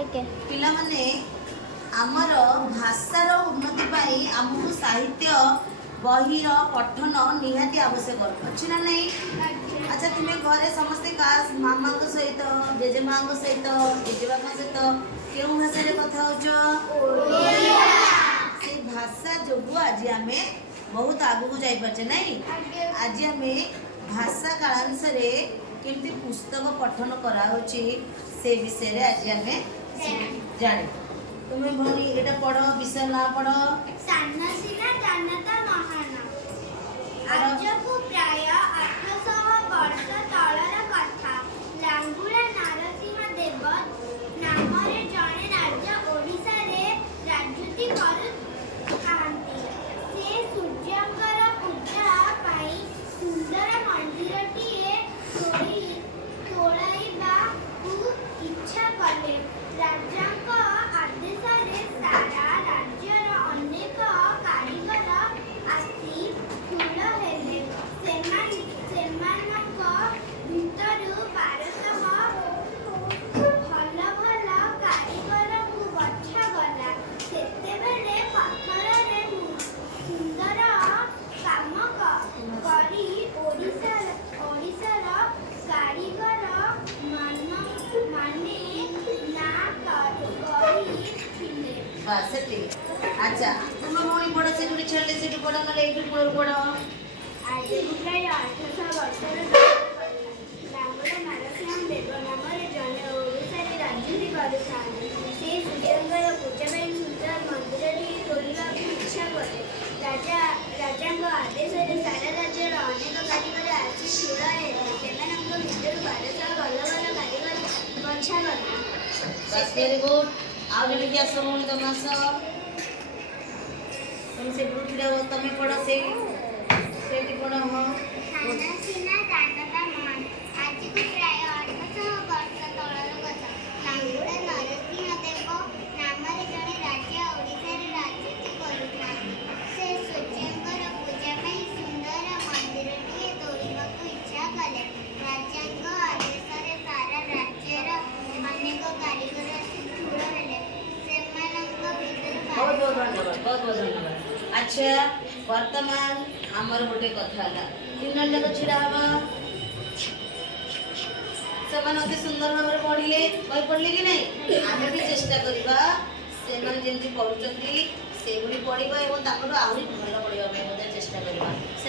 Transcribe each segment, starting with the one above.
पिला माने आमर भाषार उन्नति पाई आमको साहित्य बहिर पठन निहाती आवश्यक अच्छी ना नहीं। अच्छा तुम्हें घरे समस्ते का मामा सहित जेजेमा सहित जेजेबापा सहित क्यों भाषा कथा हो से भाषा जो आज आम बहुत आगू जापे नहीं। आज आम भाषा कालांश केमती पुस्तक पठन कराऊँचे से विषय रे आज आम जाने। तुम्हें भनी एटा पढ़ विषय ना पढ़ आजकू प्राय 800 वर्ष तलर कथा लांगुला नारसिंह देव नामरे जने राजा ओडिसा रे राजनीति करुथांती। से सूर्यंकर पूजा पाई सुंदर मंदिरटीए तोड़ाइबा इच्छा कले। राजांक आदेश रे सारा राज्यर अनेक कारीगर आसी फूल हेले। सेमानक भितरु 1200 भल भल कारीगर को बछा गला। सेतेबेले पत्थर रे सुंदर काम करी ओडिसार कारीगर माने ना करी। अच्छा तुम भौणी पढ़ से छेड़े से पढ़ ना ये कूल पढ़। आज प्राय 800 वर्षर लांगुला नारसिंह देव नामरे जने ओडिसा रे राजनीति करुथांती। से सूर्यंकर पूजा पाई सुंदर मंदिरटी तोड़ाइबा इच्छा कले। राजांक आदेश रे सारा राज्यर अनेक कारीगर आसी ठूल हेले। सेमानक भितरु 1200 भल भल कारीगर बछा गला। Very good. आउ जने कि आस भौणी तुम आस तुम से ग्रुप रे तुम पढ़ से पढ़। हाँ खानासिना दानता महान आजकू प्राय 800 वर्ष तलर कथा लांगुला नरसिंह देव नामरे जने राजा ओडिसा रे राजनीति करुथांती। से सूर्यंकर पूजा पाई सुंदर मंदिरटीए तोड़ाइबा इच्छा कले। राजांक आदेश रे सारा राज्यर अनेक कारीगर आसी ठूल हेले। सेमानक भितरु बहुत बहुत धन्यवाद। अच्छा वर्तमान आमर गोटे कथा तीन लोग छिड़ा हम से सुंदर भाव में पढ़िले बही पढ़ले कि नहीं। आम भी चेष्टा करवा से जमी पढ़ुंट से भाई पढ़ा और आहरी भल पढ़ाई चेष्टा करवा से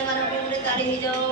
ताड़ी हो जाओ।